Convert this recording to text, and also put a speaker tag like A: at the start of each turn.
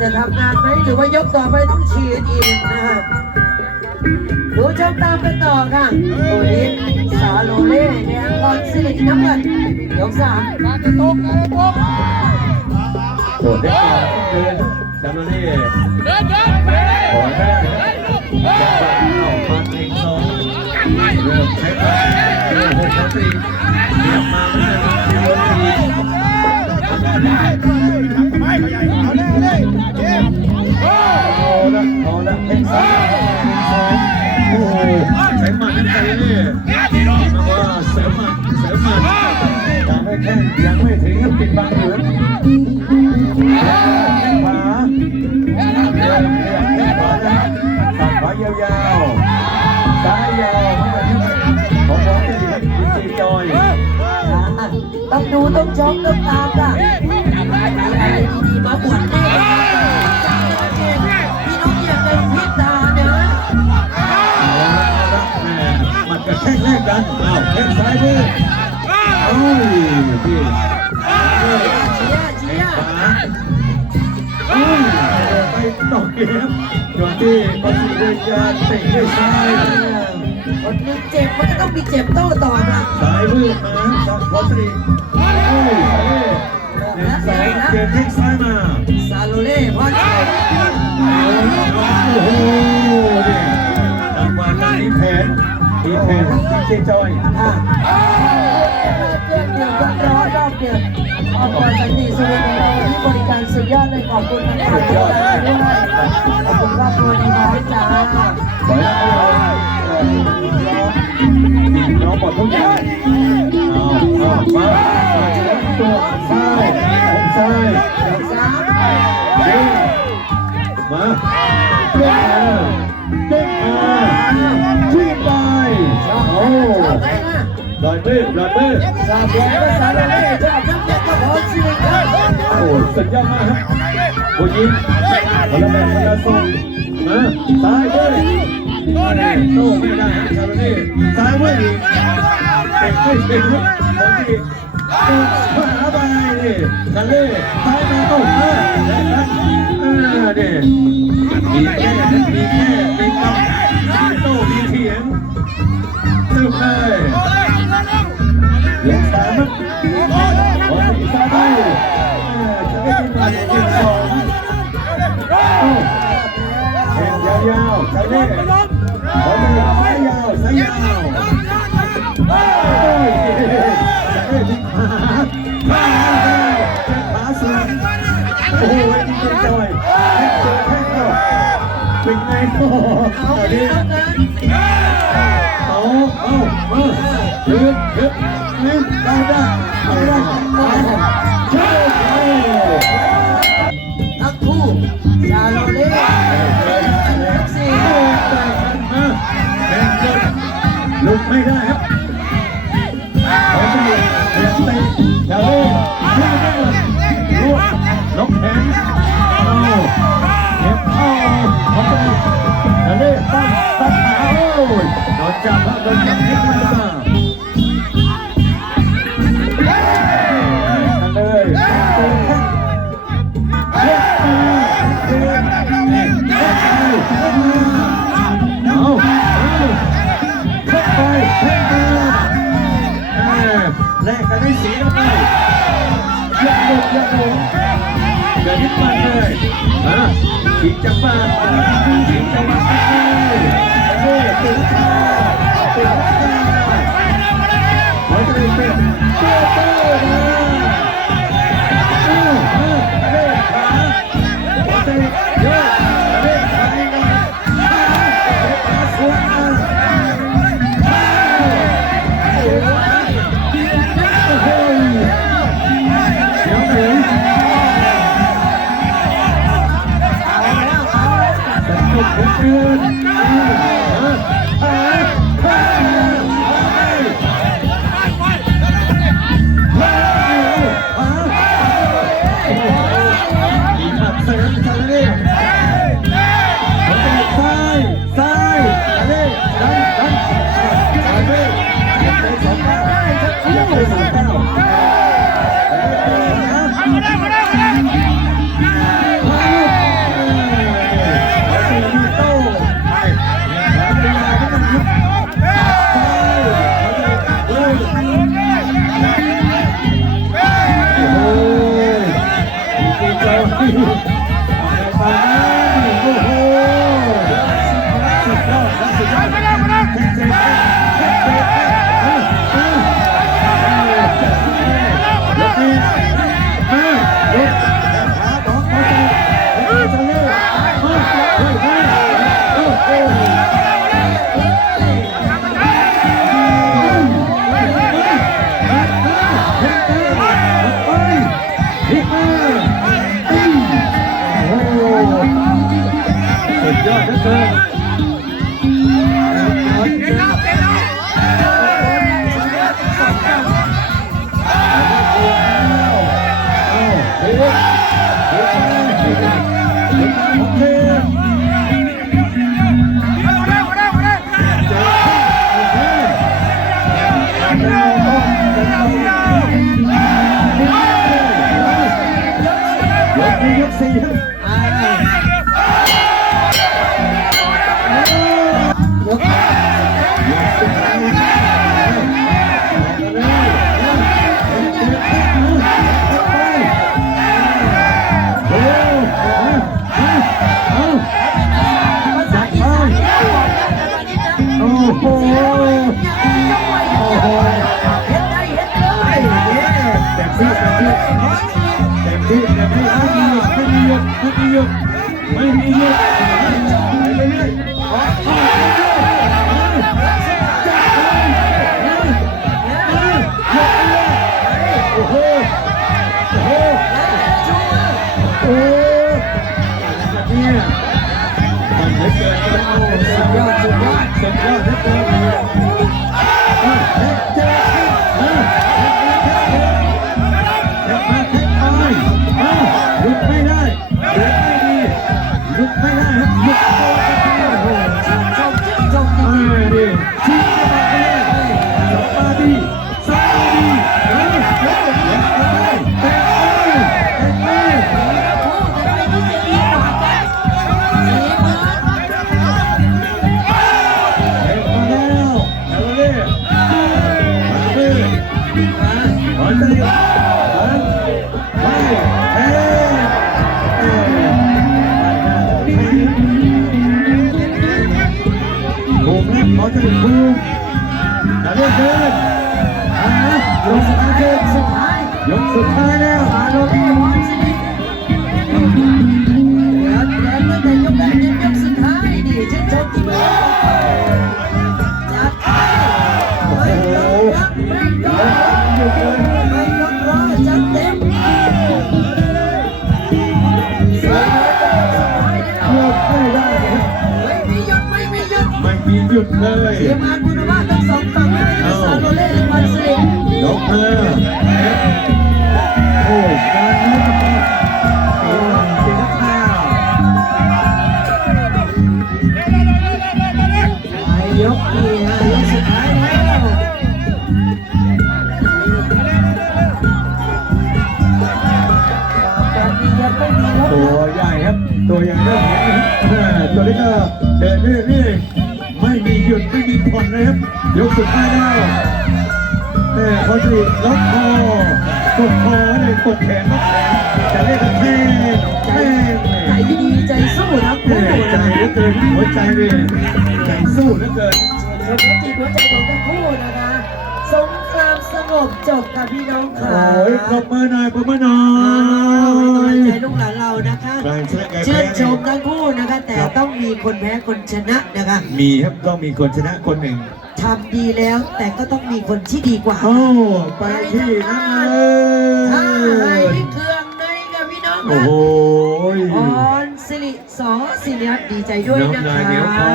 A: จะทำงานไหมหรือว่ายกต่อไปต้องฉีดอีกนะครับดูชมตามกันต่อค่ะตัวนี้สาโลเล่เนี่ยกอนสิริน้ำเงินยกสาม
B: โดดได้ก่อนเดินจำนวนนี้ขอได้จังหวะออกมาเองเริ่มใช้ความเริ่มหกน ยังไม่ถึงกับปิดบังอยู่ขวาเริ่มเรียกขวาแล้วตัดขวายาวๆซ้ายยาวของบอลที่ดีจีจอย
A: ต้องดูต้องชมต้องตามค่ะมีอะไรดีๆมาบวชแน่พี่น้องอย่าไปพิจารณา
B: มันกระแทกแรกกันอ้าวแข้งซ้ายมือโอ้ยพี่
A: เชียร์เชียร์
B: ขวาโอ้ยไปต่อเกมก่อนที่บอลสีด้วยจะเตะด้วยซ้าย
A: คนหนึงเจ็บมันก็ต้องมีเจ็บโต้ตอบนะ
B: ซ้ายมือมาจากบอลสีโอ้ยหนึ่งสองเกมแข้งซ้ายมา
A: ซาโลเล่พอใจ
B: โอ้โหจังหวะการนี้แผนมีแผนของเจจอย
A: อะ เรื่องเดียวก็ร้อนรอบเดียวขอบคุณสันติสุรินทร์ของเราที่บริการสุดยอดเลยขอบคุณนะครับด้วยขอบคุณครอบครัวในน้อยจ้า
B: ลอยมือลอยมือ
A: ชอบเลยก็ซาโลเล่ชอบทั้งเจ็ดก็พอชีวิตครับ
B: โอ้สุดยอดมากครับผู้หญิงคนละแบบคนละทรงมาซ้ายด้วยโต้ไม่ได้ฮะชาลนี่ซ้ายด้วยอีกเตะไม่ถึงครับคนที่ตูขวาไปนี่ชาเล่ซ้ายมาโอ้มาแล้วกันอ่านี่มีแค่มีแค่มีคำมีโต้มีเถียงตึบเลยย ใช้เล่ขอมือซ้ายยาวซ้ายยาวโอ้ยใช้เล่ที่ขาขาขาสุดโอ้ยดีใจจอยแค่เจอแค่เข้าเป็นไงโอ้ต
A: เอา
B: อนนี้
A: เอาเอา
B: เอามาฮึบฮึบฮึบได้ได้ได้ได้เจ้าโอ้
A: ทั้งคู่ซาโลเล่
B: โดนจับแล้วโดนจับทิ้งไว้มากันเลยเตะแข้งเตะเตะเตะเอาเอาเฮ้ยไปเฮ้ยไปแลกกันได้สีแล้วไปยักหลบยักหลบอย่ายึดมันเลยอะขีดจังบ้านขีดจังบ้า นุ โอ้โหยังไม่
A: ต้องไหเฮ็ดได้เฮ็ดเลย
B: เต็มที่เต็มที่เต็มที่เต็มที่ไม่มีหยุดไม่มีหยุดไม่มีหยุดไม่มีหยุดไปเรื่อย ถูกแล้วขอจะถูกอย่เล่นเกินอะยกสุดท้ายเกิน
A: สุดท้าย
B: ยกสุดท้ายแล้ว
A: อาโดน
B: ตัวอย่างเริ่มเห็นนะครับตัวเล็กก็เดินเรื่อยๆไม่มีหยุดไม่มีผ่อนนะครับยกสุดท้ายแล้วแต่พอสิล็อกคอกดคอเลยกดแขนล็อกแขนจะเรียกกันแท่งแท่ง
A: ใจดีใจสู้ทั้ง
B: แม่
A: คู่
B: ใจเหลือเกินหัวใจนี่ใจสู้เหลือเกิน
A: หัวจิตหัวใจของทั้งคู่นะคะ สงครามสงบจบกับพี่น้องค่ะ
B: โอ้ยปรบมือหน่อยปรบมือหน่อ
A: ให้
B: ย
A: กำลังใจลูกหลานเรานะคะ
B: ใครชนะใคร
A: ชื่
B: แพ้
A: นชมทั้งคู่นะคะ แต่ต้องมีคนแพ้คนชนะนะคะ
B: มีครับต้องมีคนชนะคนหนึ่ง
A: ทำดีแล้วแต่ก็ต้องมีคนที่ดีกว่า
B: โอ้ ไปที่นั่นเล
A: ถ้าให้
B: ย
A: พี่เครื่องในกับพี่น้อง
B: โอ้
A: ค่ะ
B: โห
A: ออนสิริสอสิริรัตน์ดีใจด้วย
B: น้อง
A: นะ
B: นาย
A: คะ
B: เหนียวคอ